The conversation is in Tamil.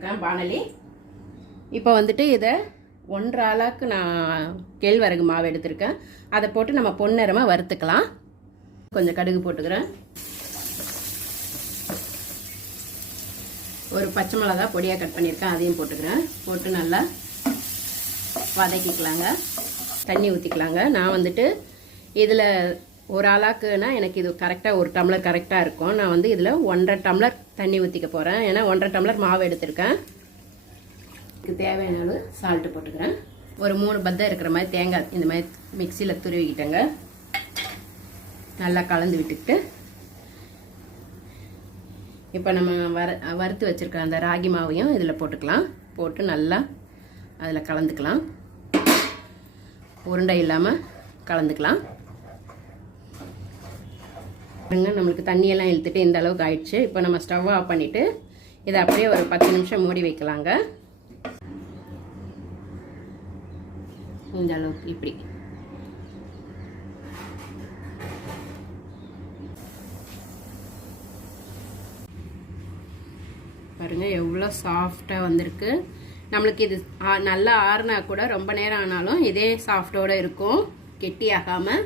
போட்டிருக்கேன் வாணலி. இப்போ வந்துட்டு இதை 1.5 ஆளாக்கு நான் கேழ்வரகு மாவு எடுத்திருக்கேன். அதை போட்டு நம்ம பொன்னிறமாக வறுத்துக்கலாம். கொஞ்சம் கடுகு போட்டுக்கிறேன். ஒரு பச்சை மிளகா பொடியாக கட் பண்ணியிருக்கேன், அதையும் போட்டுக்கிறேன். போட்டு நல்லா வதக்கிக்கலாங்க. தண்ணி ஊற்றிக்கலாங்க. நான் வந்துட்டு இதில் ஒரு ஆளாக்குன்னா எனக்கு இது கரெக்டாக 1 டம்ளர் கரெக்டாக இருக்கும். நான் வந்து இதில் 1.5 டம்ளர் தண்ணி ஊற்றிக்க போகிறேன். ஏன்னா 1.5 டம்ளர் மாவு எடுத்திருக்கேன். இதுக்கு தேவையான அளவு சால்ட்டு போட்டுக்கிறேன். ஒரு 3 பத்தை இருக்கிற மாதிரி தேங்காய் இந்த மாதிரி மிக்சியில் துருவிக்கிட்டேங்க. நல்லா கலந்து விட்டுக்கிட்டு இப்போ நம்ம வறுத்து வச்சுருக்க அந்த ராகி மாவையும் இதில் போட்டுக்கலாம். போட்டு நல்லா அதில் கலந்துக்கலாம். உருண்டை இல்லாமல் கலந்துக்கலாம். நம்மளுக்கு தண்ணியெல்லாம் இழுத்துட்டு இந்த அளவுக்கு ஆயிடுச்சு. இப்போ நம்ம ஸ்டவ் ஆஃப் பண்ணிவிட்டு இதை அப்படியே ஒரு 10 நிமிஷம் மூடி வைக்கலாங்க. இந்த அளவுக்கு இப்படி பாருங்க, எவ்வளோ சாஃப்டாக வந்திருக்கு. நம்மளுக்கு இது நல்லா ஆறுனா கூட ரொம்ப நேரம் ஆனாலும் இதே சாஃப்டோடு இருக்கும், கெட்டி ஆகாமல்.